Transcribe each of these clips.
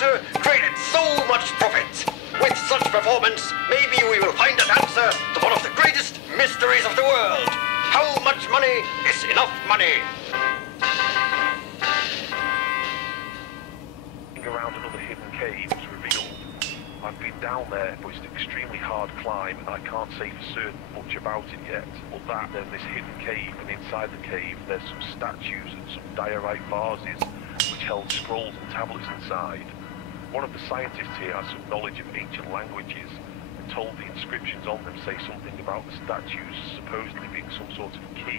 creator created so much profit. With such performance, maybe we will find an answer to one of the greatest mysteries of the world. How much money is enough money? Around another hidden cave was revealed. I've been down there, but it's an extremely hard climb, and I can't say for certain much about it yet. But there's this hidden cave, and inside the cave there's some statues and some diorite vases, which held scrolls and tablets inside. One of the scientists here has some knowledge of ancient languages, and told the inscriptions on them say something about the statues supposedly being some sort of key.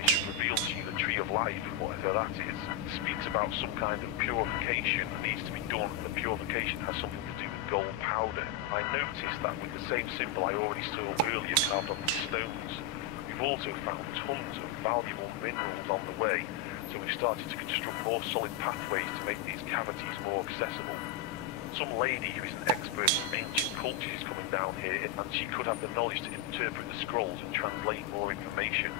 They should reveal to you the tree of life, whatever that is. It speaks about some kind of purification that needs to be done, and the purification has something to do with gold powder. I noticed that with the same symbol I already saw earlier carved on the stones. We've also found tons of valuable minerals on the way, so we've started to construct more solid pathways to make these cavities more accessible. Some lady who is an expert in ancient cultures is coming down here, and she could have the knowledge to interpret the scrolls and translate more information.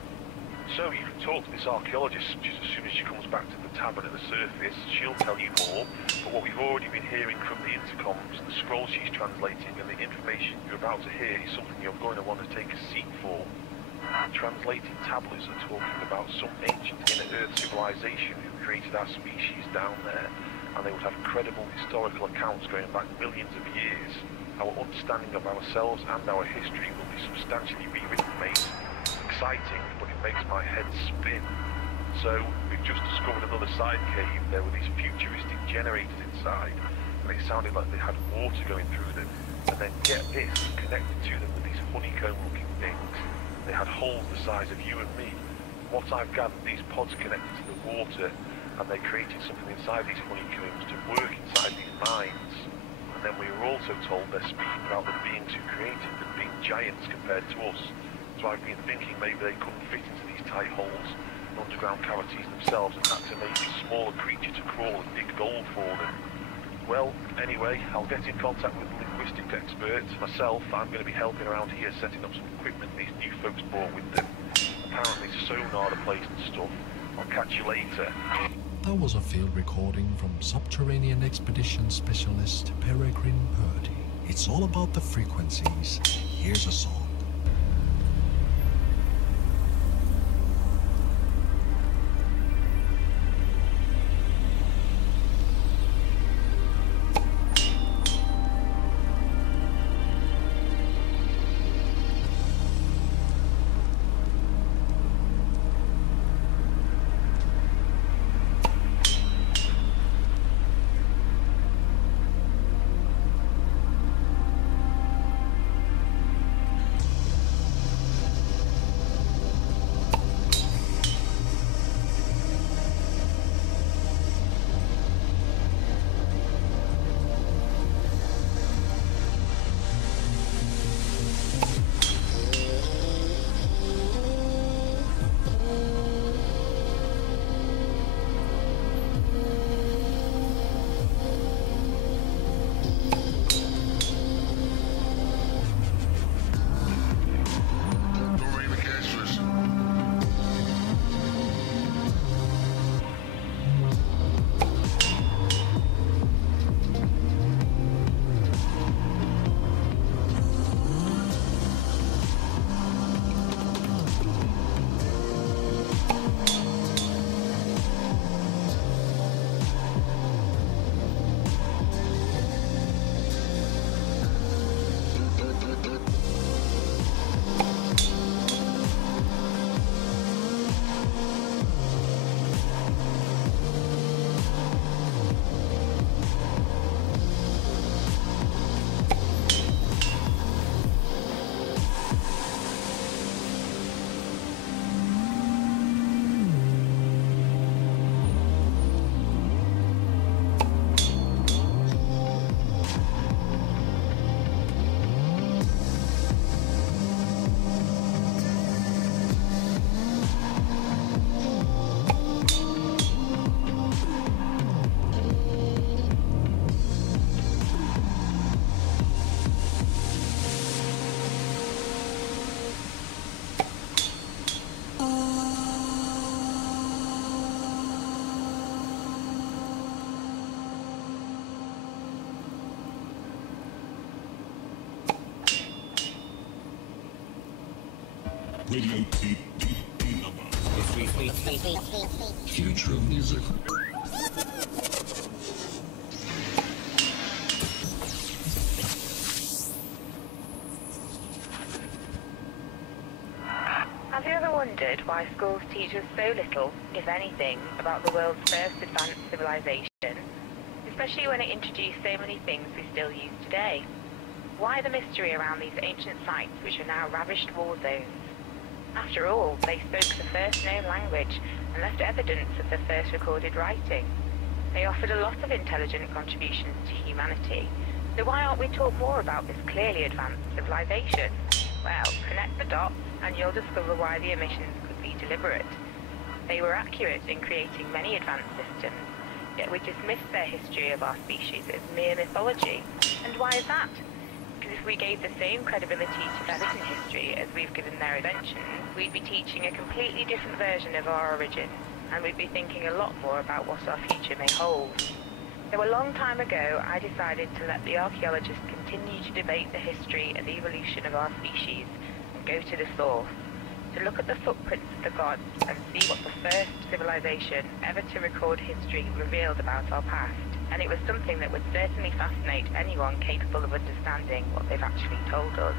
So you can talk to this archaeologist just as soon as she comes back to the tavern at the surface. She'll tell you more, but what we've already been hearing from the intercoms, the scrolls she's translating, and the information you're about to hear is something you're going to want to take a seat for. Translated tablets are talking about some ancient inner-earth civilization who created our species down there, and they would have credible historical accounts going back millions of years. Our understanding of ourselves and our history will be substantially rewritten, mate. Exciting, but it makes my head spin. So, we've just discovered another side cave. There were these futuristic generators inside, and it sounded like they had water going through them. And then get this, connected to them with these honeycomb-looking things. They had holes the size of you and me. What I've gathered, these pods connected to the water, and they created something inside these honeycombs to work inside these mines. And then we were also told they're speaking about the beings who created them being giants compared to us. So I've been thinking maybe they couldn't fit into these tight holes and underground cavities themselves and had to make a smaller creature to crawl and dig gold for them. Well, anyway, I'll get in contact with the linguistic experts. Myself, I'm going to be helping around here setting up some equipment these new folks brought with them. Apparently sonar the place and stuff. I'll catch you later. That was a field recording from subterranean expedition specialist Peregrine Purdy. It's all about the frequencies. Here's a song. Radio number. Future of music. Have you ever wondered why schools teach us so little, if anything, about the world's first advanced civilization, especially when it introduced so many things we still use today? Why the mystery around these ancient sites which are now ravished war zones? After all, they spoke the first known language and left evidence of the first recorded writing. They offered a lot of intelligent contributions to humanity, so why aren't we taught more about this clearly advanced civilization? Well, connect the dots and you'll discover why the omissions could be deliberate. They were accurate in creating many advanced systems, yet we dismissed their history of our species as mere mythology. And why is that? Because if we gave the same credibility to their written history as we've given their inventions, we'd be teaching a completely different version of our origin, and we'd be thinking a lot more about what our future may hold. So a long time ago, I decided to let the archaeologists continue to debate the history and evolution of our species and go to the source, to look at the footprints of the gods and see what the first civilization ever to record history revealed about our past. And it was something that would certainly fascinate anyone capable of understanding what they've actually told us.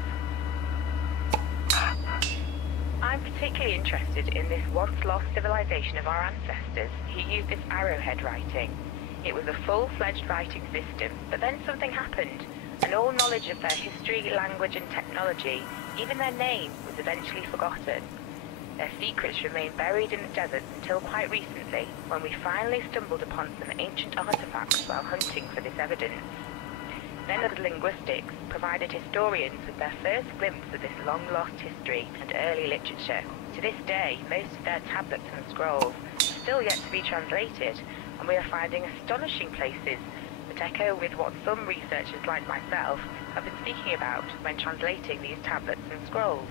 I'm particularly interested in this once-lost civilization of our ancestors who used this arrowhead writing. It was a full-fledged writing system, but then something happened, and all knowledge of their history, language and technology, even their name, was eventually forgotten. Their secrets remained buried in the desert until quite recently, when we finally stumbled upon some ancient artifacts while hunting for this evidence. Then the linguistics provided historians with their first glimpse of this long-lost history and early literature. To this day, most of their tablets and scrolls are still yet to be translated, and we are finding astonishing places that echo with what some researchers like myself have been speaking about when translating these tablets and scrolls.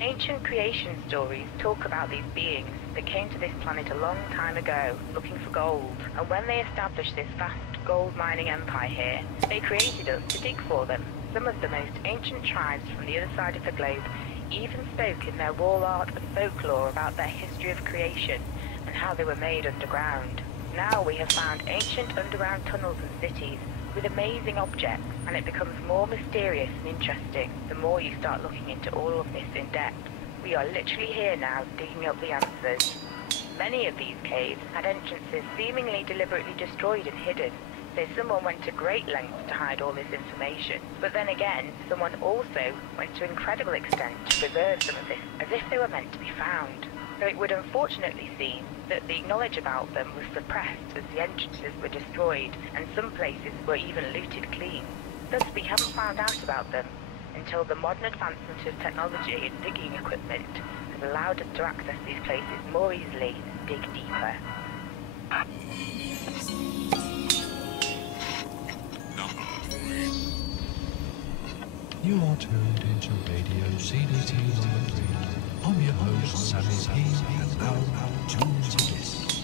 Ancient creation stories talk about these beings that came to this planet a long time ago looking for gold, and when they established this vast gold mining empire here, they created us to dig for them. Some of the most ancient tribes from the other side of the globe even spoke in their wall art and folklore about their history of creation and how they were made underground. Now we have found ancient underground tunnels and cities with amazing objects, and it becomes more mysterious and interesting the more you start looking into all of this in depth. We are literally here now digging up the answers. Many of these caves had entrances seemingly deliberately destroyed and hidden, so someone went to great lengths to hide all this information. But then again, someone also went to incredible extent to preserve some of this as if they were meant to be found. So it would unfortunately seem that the knowledge about them was suppressed as the entrances were destroyed, and some places were even looted clean. Thus we haven't found out about them until the modern advancement of technology and digging equipment has allowed us to access these places more easily and dig deeper. You are tuned into Radio CDT number 3. I'm your host, Sammy P, and now tuned to this.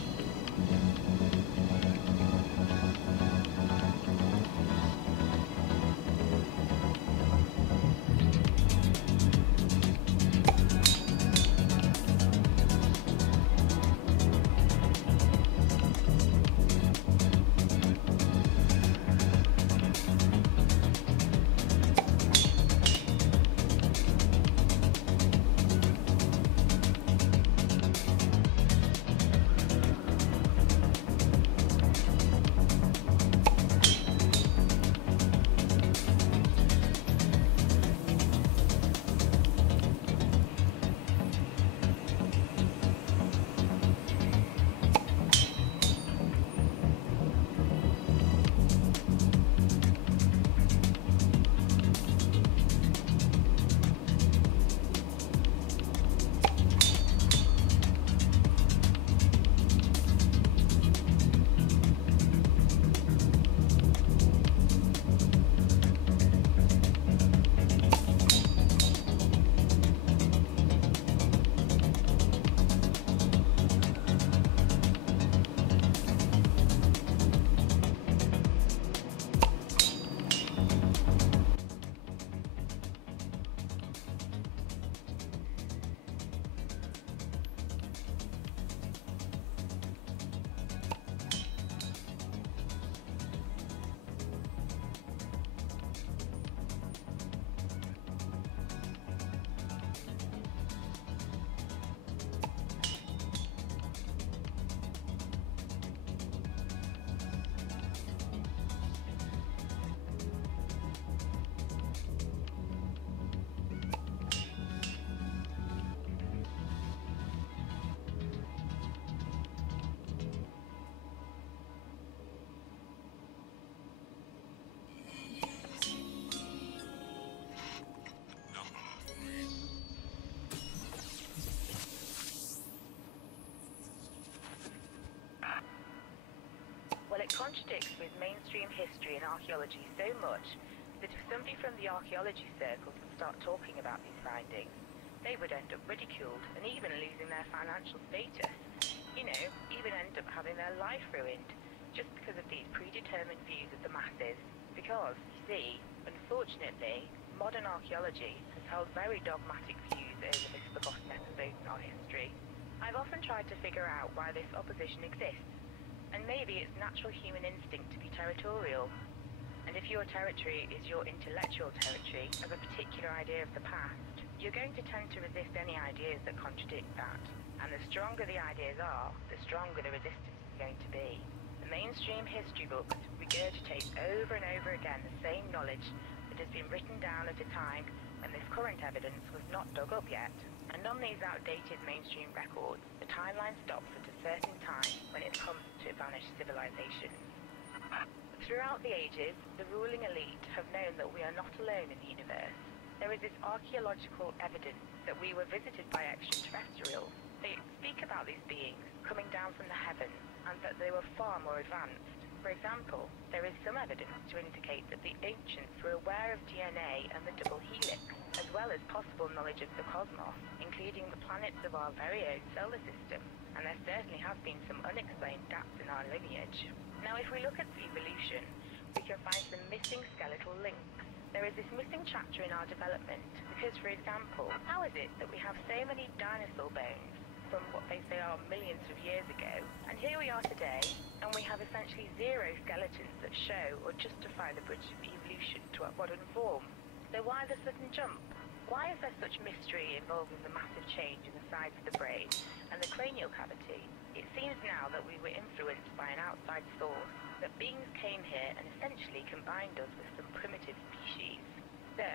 It contradicts with mainstream history and archaeology so much that if somebody from the archaeology circles would start talking about these findings, they would end up ridiculed and even losing their financial status. You know, even end up having their life ruined, just because of these predetermined views of the masses. Because, you see, unfortunately, modern archaeology has held very dogmatic views over this forgotten episode in our history. I've often tried to figure out why this opposition exists, and maybe it's natural human instinct to be territorial. And if your territory is your intellectual territory of a particular idea of the past, you're going to tend to resist any ideas that contradict that. And the stronger the ideas are, the stronger the resistance is going to be. The mainstream history books regurgitate over and over again the same knowledge that has been written down at a time when this current evidence was not dug up yet. And on these outdated mainstream records, the timeline stops at a certain time when it comes to vanished civilization. Throughout the ages, the ruling elite have known that we are not alone in the universe. There is this archaeological evidence that we were visited by extraterrestrials. They speak about these beings coming down from the heavens and that they were far more advanced. For example, there is some evidence to indicate that the ancients were aware of DNA and the double helix, as well as possible knowledge of the cosmos, including the planets of our very own solar system. And there certainly have been some unexplained gaps in our lineage. Now, if we look at evolution, we can find some missing skeletal links. There is this missing chapter in our development because, for example, how is it that we have so many dinosaur bones from what they say are millions of years ago, and here we are today, and we have essentially zero skeletons that show or justify the bridge of evolution to our modern form? So why the sudden jump? Why is there such mystery involving the massive change in the size of the brain and the cranial cavity? It seems now that we were influenced by an outside source, that beings came here and essentially combined us with some primitive species. So,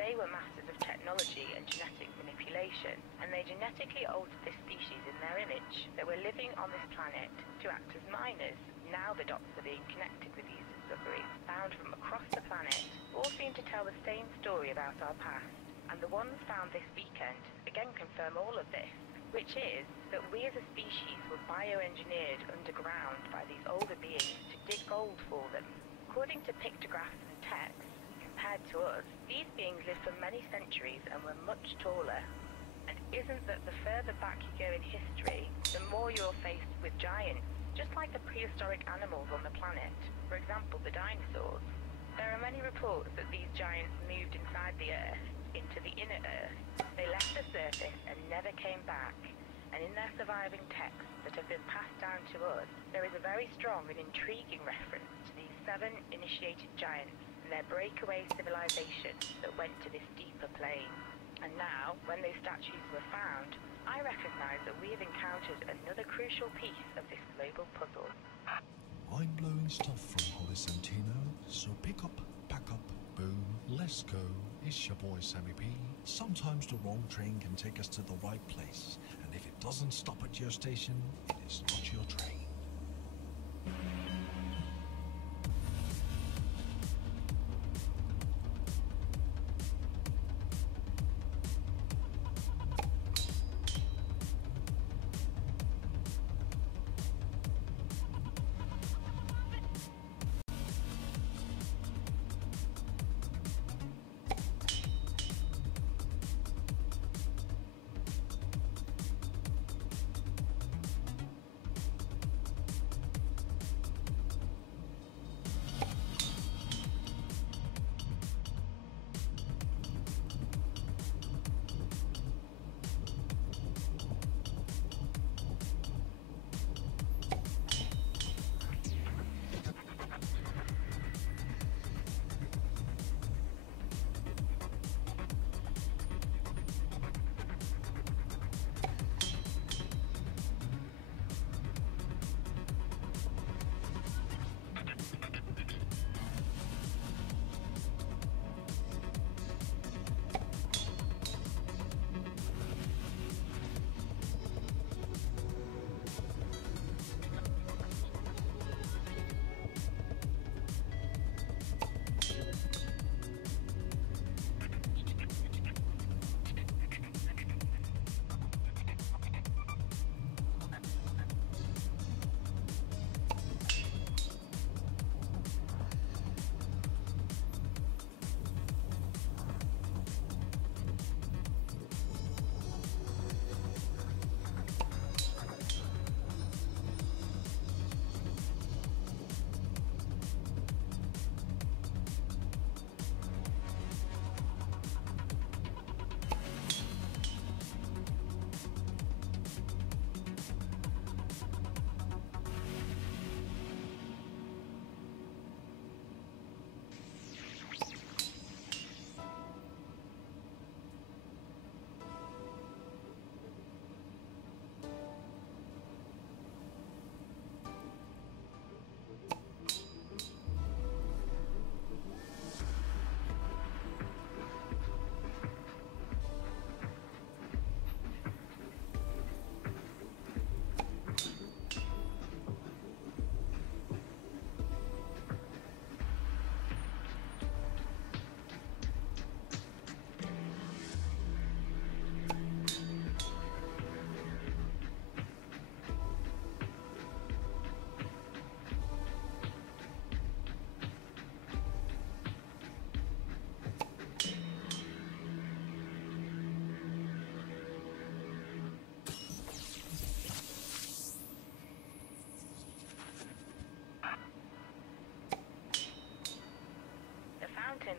they were masters of technology and genetic manipulation, and they genetically altered this species in their image. They were living on this planet to act as miners. Now the dots are being connected with these discoveries, found from across the planet, all seem to tell the same story about our past. And the ones found this weekend again confirm all of this, which is that we as a species were bioengineered underground by these older beings to dig gold for them. According to pictographs and texts, compared to us, these beings lived for many centuries and were much taller. And isn't that the further back you go in history, the more you're faced with giants, just like the prehistoric animals on the planet, for example the dinosaurs. There are many reports that these giants moved inside the Earth, into the inner Earth. They left the surface and never came back. And in their surviving texts that have been passed down to us, there is a very strong and intriguing reference to these 7 initiated giants and their breakaway civilization that went to this deeper plane. And now, when those statues were found, I recognize that we have encountered another crucial piece of this global puzzle. Mind-blowing stuff from Holly Santino, so pick up, pack up, boom, let's go. It's your boy Sammy P. Sometimes the wrong train can take us to the right place, and if it doesn't stop at your station, it is not your train.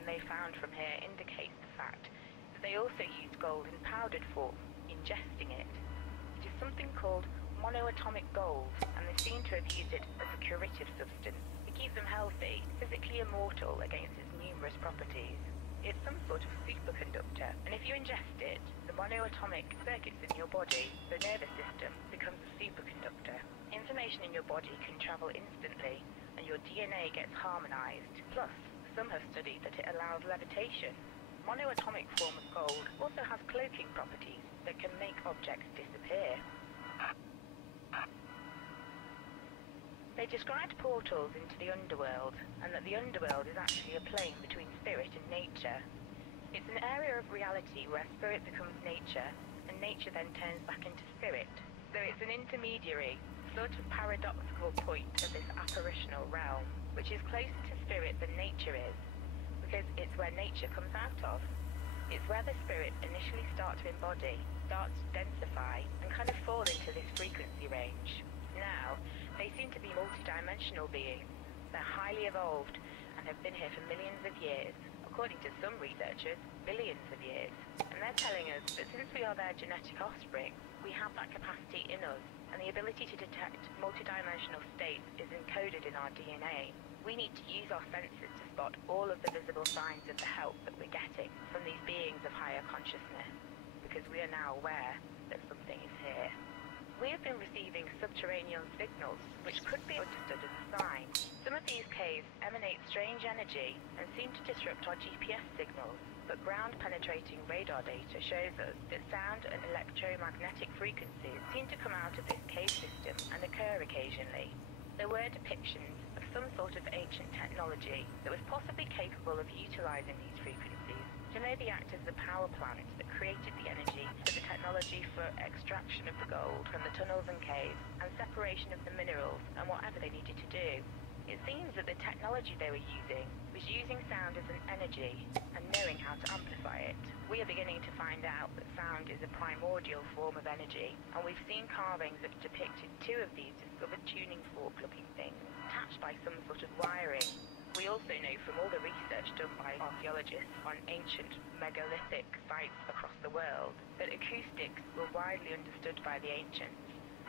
they found from here indicates the fact that they also used gold in powdered form, ingesting it. It is something called monoatomic gold, and they seem to have used it as a curative substance to keep them healthy, physically immortal against its numerous properties. It's some sort of superconductor, and if you ingest it, the monoatomic circuits in your body, the nervous system, becomes a superconductor. Information in your body can travel instantly, and your DNA gets harmonized. Plus, some have studied that it allows levitation. Monoatomic form of gold also has cloaking properties that can make objects disappear. They described portals into the underworld, and that the underworld is actually a plane between spirit and nature. It's an area of reality where spirit becomes nature, and nature then turns back into spirit. So it's an intermediary, sort of paradoxical point of this apparitional realm, which is closer to spirit than nature is, because it's where nature comes out of. It's where the spirit initially starts to embody, starts to densify, and kind of fall into this frequency range. Now, they seem to be multidimensional beings. They're highly evolved and have been here for millions of years, according to some researchers, billions of years. And they're telling us that since we are their genetic offspring, we have that capacity in us, and the ability to detect multidimensional states is encoded in our DNA. We need to use our senses to spot all of the visible signs of the help that we're getting from these beings of higher consciousness, because we are now aware that something is here. We have been receiving subterranean signals, which could be understood as a sign. Some of these caves emanate strange energy and seem to disrupt our GPS signals, but ground-penetrating radar data shows us that sound and electromagnetic frequencies seem to come out of this cave system and occur occasionally. There were depictions of some sort of ancient technology that was possibly capable of utilizing these frequencies to maybe act as the power plant that created the energy for the technology for extraction of the gold from the tunnels and caves and separation of the minerals and whatever they needed to do. It seems that the technology they were using sound as an energy and knowing how to amplify it. We are beginning to find out that sound is a primordial form of energy, and we've seen carvings that depicted two of these discovered tuning fork-looking things, attached by some sort of wiring. We also know from all the research done by archaeologists on ancient megalithic sites across the world that acoustics were widely understood by the ancients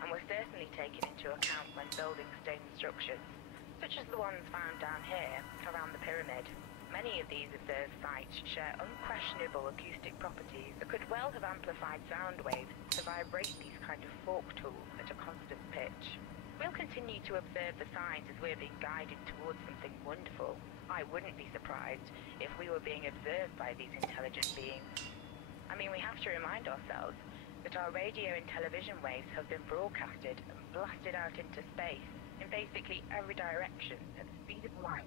and were certainly taken into account when building stone structures, such as the ones found down here around the pyramid. Many of these observed sites share unquestionable acoustic properties that could well have amplified sound waves to vibrate these kind of fork tools at a constant pitch. We'll continue to observe the signs as we're being guided towards something wonderful. I wouldn't be surprised if we were being observed by these intelligent beings. I mean, we have to remind ourselves that our radio and television waves have been broadcasted and blasted out into space in basically every direction at the speed of light.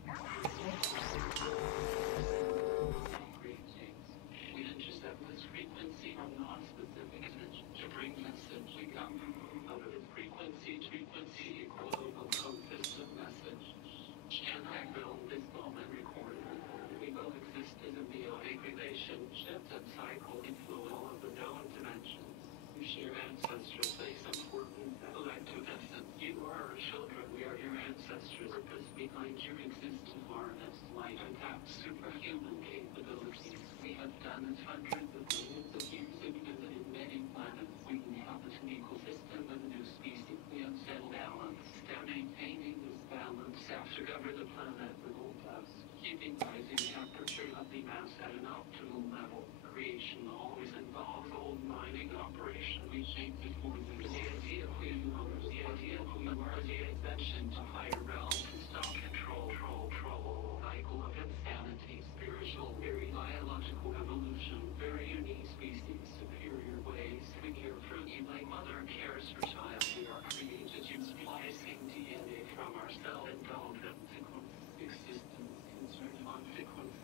We intercept this frequency from non-specific image to bring message. We come out of the frequency global code system message. Can I build this moment recorded? We both exist as a biotic relationship that cycle and flow all of the known dimensions. We share ancestral place important collective essence. You are our children, we are your ancestors. Purpose behind your existence, harness light and tap superhuman capabilities. We have done this hundreds of millions of years and visited many planets. We inhabit an ecosystem of new species. We have set balance. Maintaining this balance after cover the planet with all dust. Keeping rising temperature of the mass at an optimal level. Creation always involves old mining operation. We shape it more than the idea of who you are, the idea of who you are, the ascension to higher realms to stop control. Cycle of insanity, spiritual, very biological evolution, very unique species, superior ways. We care for you like mother cares for child. We are created to splicing DNA from our cell and development sequence. Existence concerned on sequence.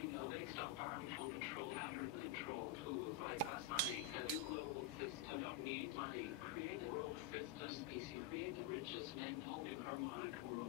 We know they stop harmful control, pattern control tools like us. Money and a global system don't need money. Create a world system species, create the richest and holding harmonic world.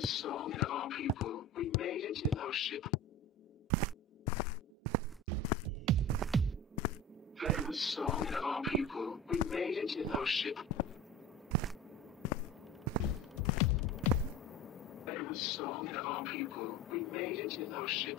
Famous song of our people, we made it in our ship. Famous song of our people, we made it in our ship. Famous song of our people, we made it in our ship.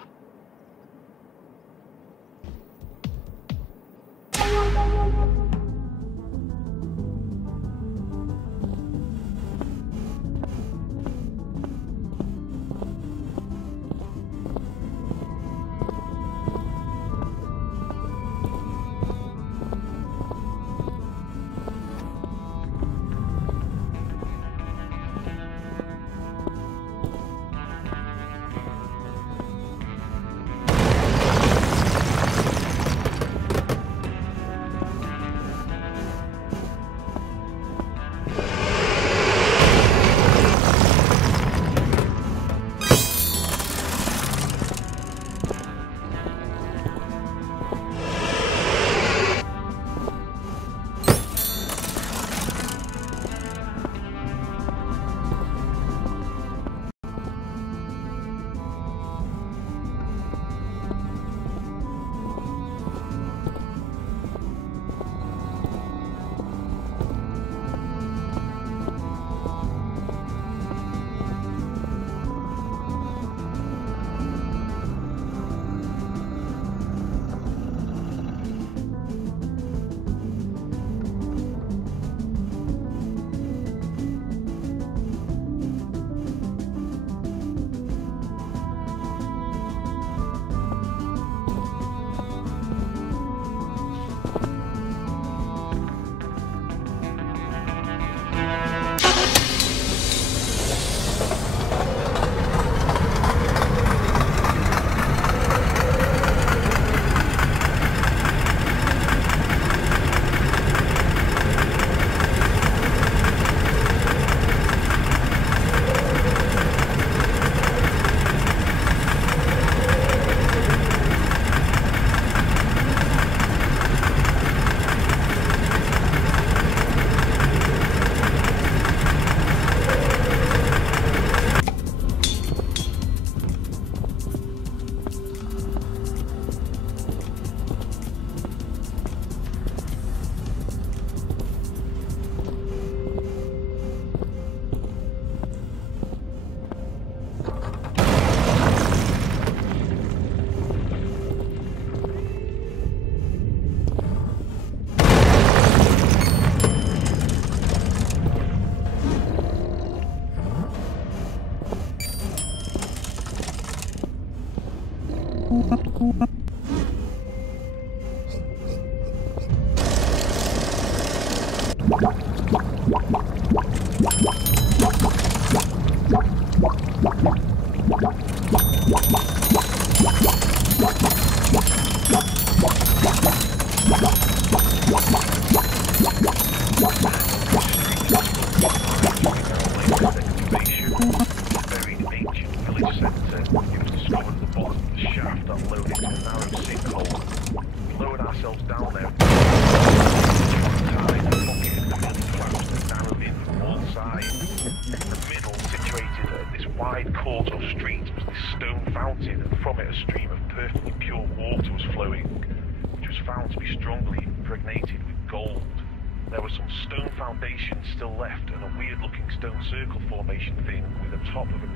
Still left, and a weird-looking stone circle formation thing with the top of a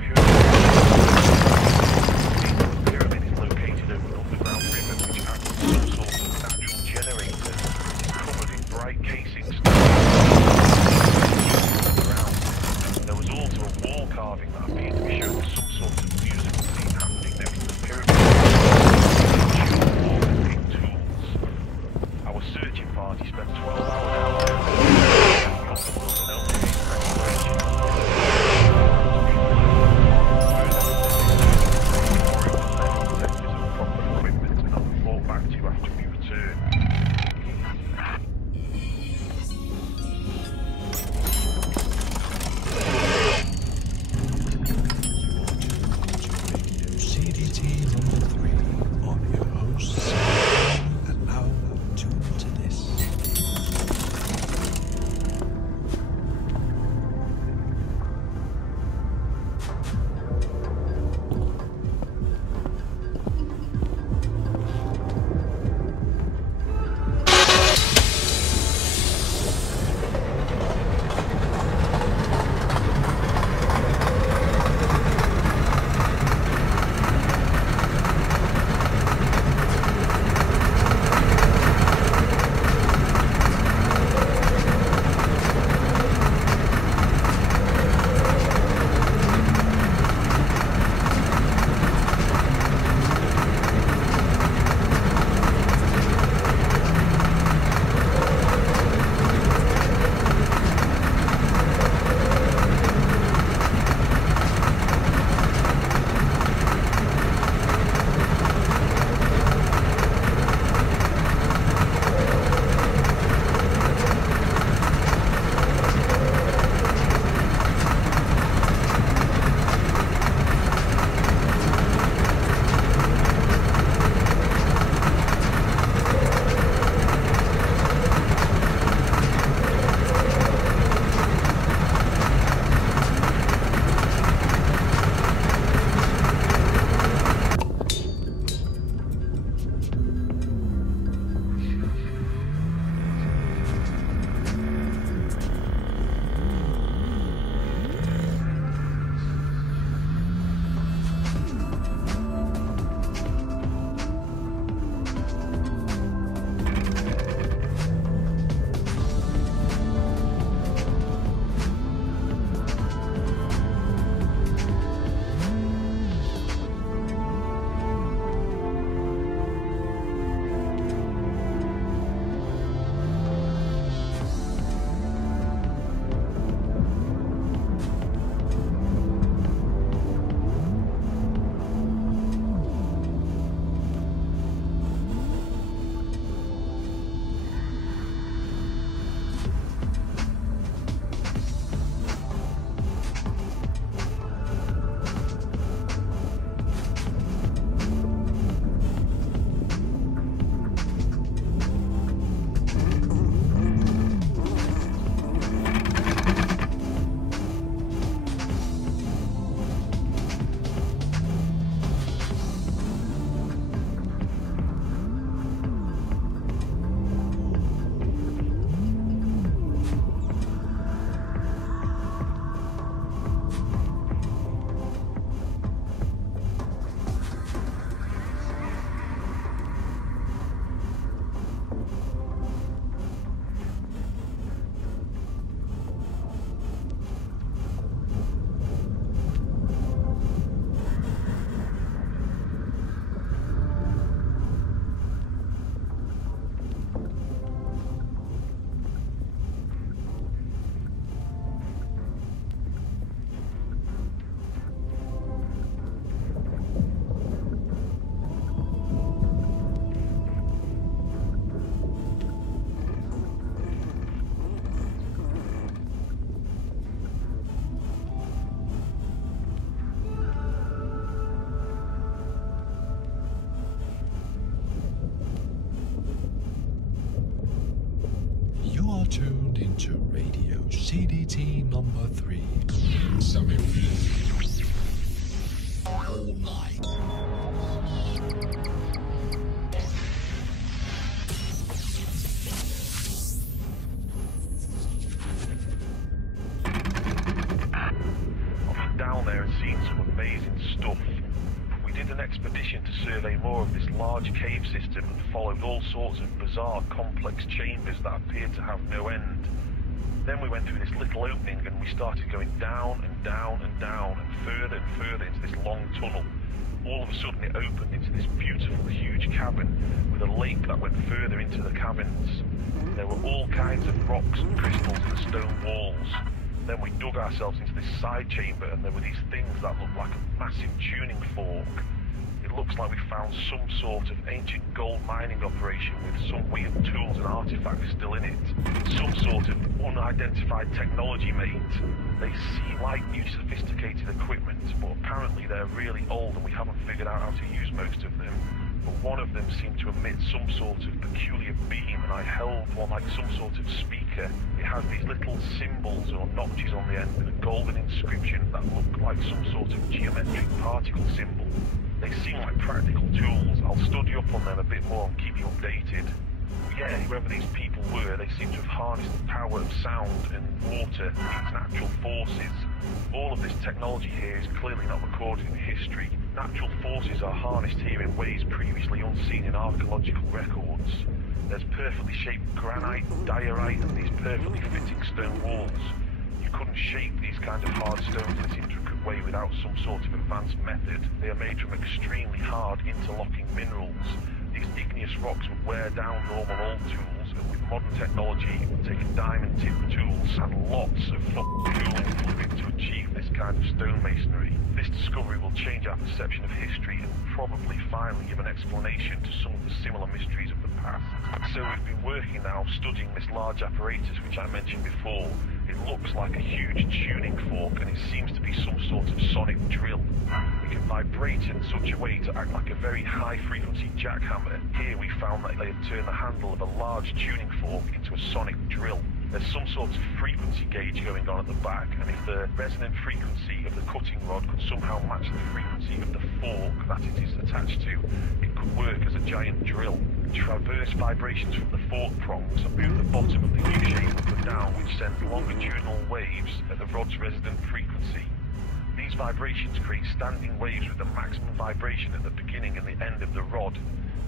pyramid is located over an underground river which acts as some sort of natural generator. It's covered in bright casings. There was also a wall carving that appeared to be showing some sort of musical scene happening next to the pyramid. Tools. Our searching party spent 12 hours out there. CDT number 3. Sammy P. All night. I've been down there and seen some amazing stuff. We did an expedition to survey more of this large cave system and followed all sorts of bizarre, complex chambers that appeared to have no end. Then we went through this little opening and we started going down and down and down and further into this long tunnel. All of a sudden it opened into this beautiful, huge cavern with a lake that went further into the caverns. There were all kinds of rocks and crystals in the stone walls. Then we dug ourselves into this side chamber and there were these things that looked like a massive tuning fork. It looks like we found some sort of ancient gold mining operation with some weird tools and artifacts still in it. Some sort of unidentified technology, mate. They seem like new sophisticated equipment, but apparently they're really old and we haven't figured out how to use most of them. But one of them seemed to emit some sort of peculiar beam, and I held one like some sort of speaker. It had these little symbols or notches on the end with a golden inscription that looked like some sort of geometric particle symbol. They seem like practical tools. I'll study up on them a bit more and keep you updated. Yeah, whoever these people were, they seem to have harnessed the power of sound and water, these natural forces. All of this technology here is clearly not recorded in history. Natural forces are harnessed here in ways previously unseen in archaeological records. There's perfectly shaped granite, diorite, and these perfectly fitting stone walls. You couldn't shape these kind of hard stones in this intricate way without some sort of advanced method. They are made from extremely hard interlocking minerals. These igneous rocks would wear down normal old tools, and with modern technology, it would take diamond-tipped tools and lots of cooling fluid to achieve this kind of stonemasonry. This discovery will change our perception of history and probably finally give an explanation to some of the similar mysteries of the past. So we've been working now studying this large apparatus which I mentioned before. It looks like a huge tuning fork, and it seems to be some sort of sonic drill. It can vibrate in such a way to act like a very high-frequency jackhammer. Here we found that they had turned the handle of a large tuning fork into a sonic drill. There's some sort of frequency gauge going on at the back, and if the resonant frequency of the cutting rod could somehow match the frequency of the fork that it is attached to, it could work as a giant drill. Traverse vibrations from the fork prongs and move the bottom of the U-shape up and down, which sends longitudinal waves at the rod's resonant frequency. These vibrations create standing waves with the maximum vibration at the beginning and the end of the rod.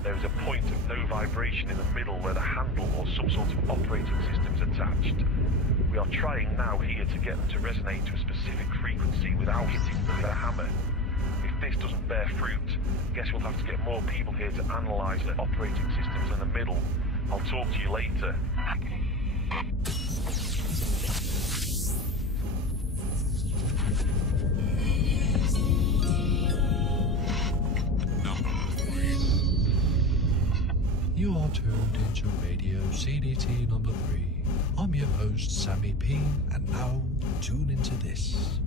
There is a point of no vibration in the middle where the handle or some sort of operating system is attached. We are trying now here to get them to resonate to a specific frequency without hitting them with a hammer. If this doesn't bear fruit, I guess we'll have to get more people here to analyse the operating systems in the middle. I'll talk to you later. You are tuned into Radio CDT number 3. I'm your host, Sammy P, and now tune into this.